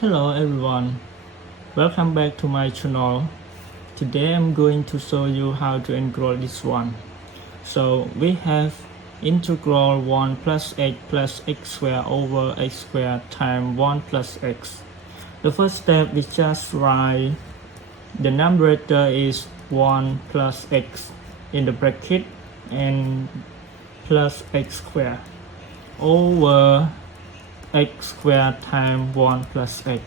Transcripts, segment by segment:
Hello everyone, welcome back to my channel. Today I'm going to show you how to integrate this one. So we have integral 1 plus x squared over x squared times 1 plus x. The first step we just write the numerator is 1 plus x in the bracket and plus x squared over x squared times 1 plus x,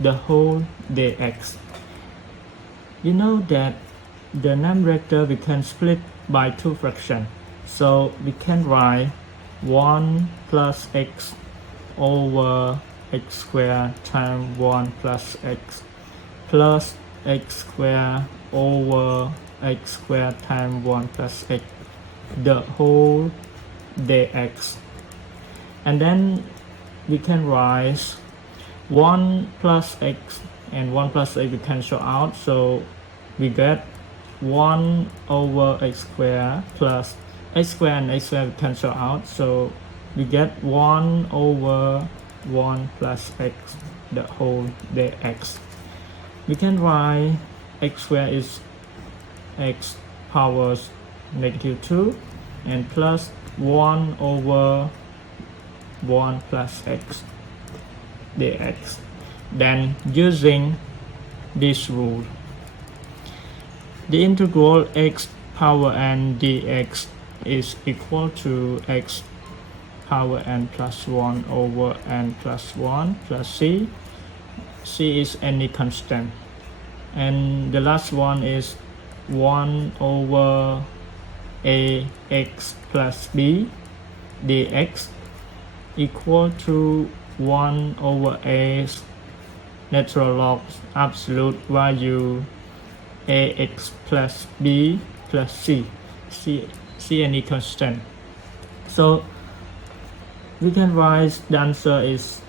the whole dx. You know that the numerator we can split by two fractions, so we can write 1 plus x over x squared times 1 plus x squared over x squared times 1 plus x, the whole dx. And then we can write 1 plus x and 1 plus x we cancel out, so we get 1 over x squared plus x squared and x squared we cancel out, so we get 1 over 1 plus x, the whole dx. We can write x squared is x powers -2 and plus 1 over 1 plus x dx. Then using this rule, the integral x power n dx is equal to x power n plus 1 over n plus 1 plus c. C is any constant, and the last one is 1 over ax plus b dx equal to 1 over a's natural log absolute value ax plus b plus c any constant. So we can write the answer is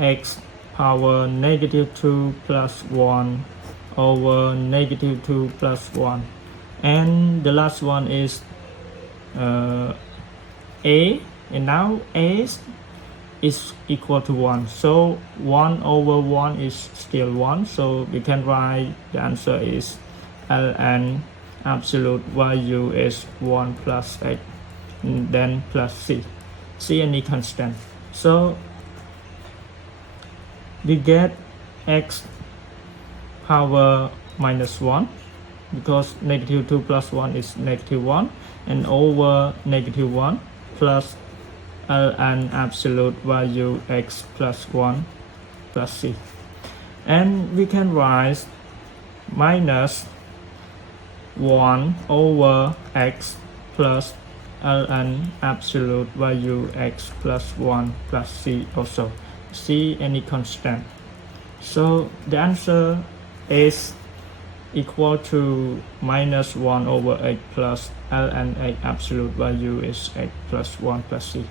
x power -2 plus 1 over -2 plus 1, and the last one is a, and now a is equal to 1, so 1 over 1 is still 1, so we can write the answer is ln absolute value is 1 plus x and then plus c any constant. So we get x power -1 because -2 plus 1 is -1, and over -1 plus ln absolute value x plus 1 plus c, and we can write minus 1 over x plus ln absolute value x plus 1 plus c, also c any constant. So the answer is equal to minus 1 over x plus ln x absolute value is x plus 1 plus c.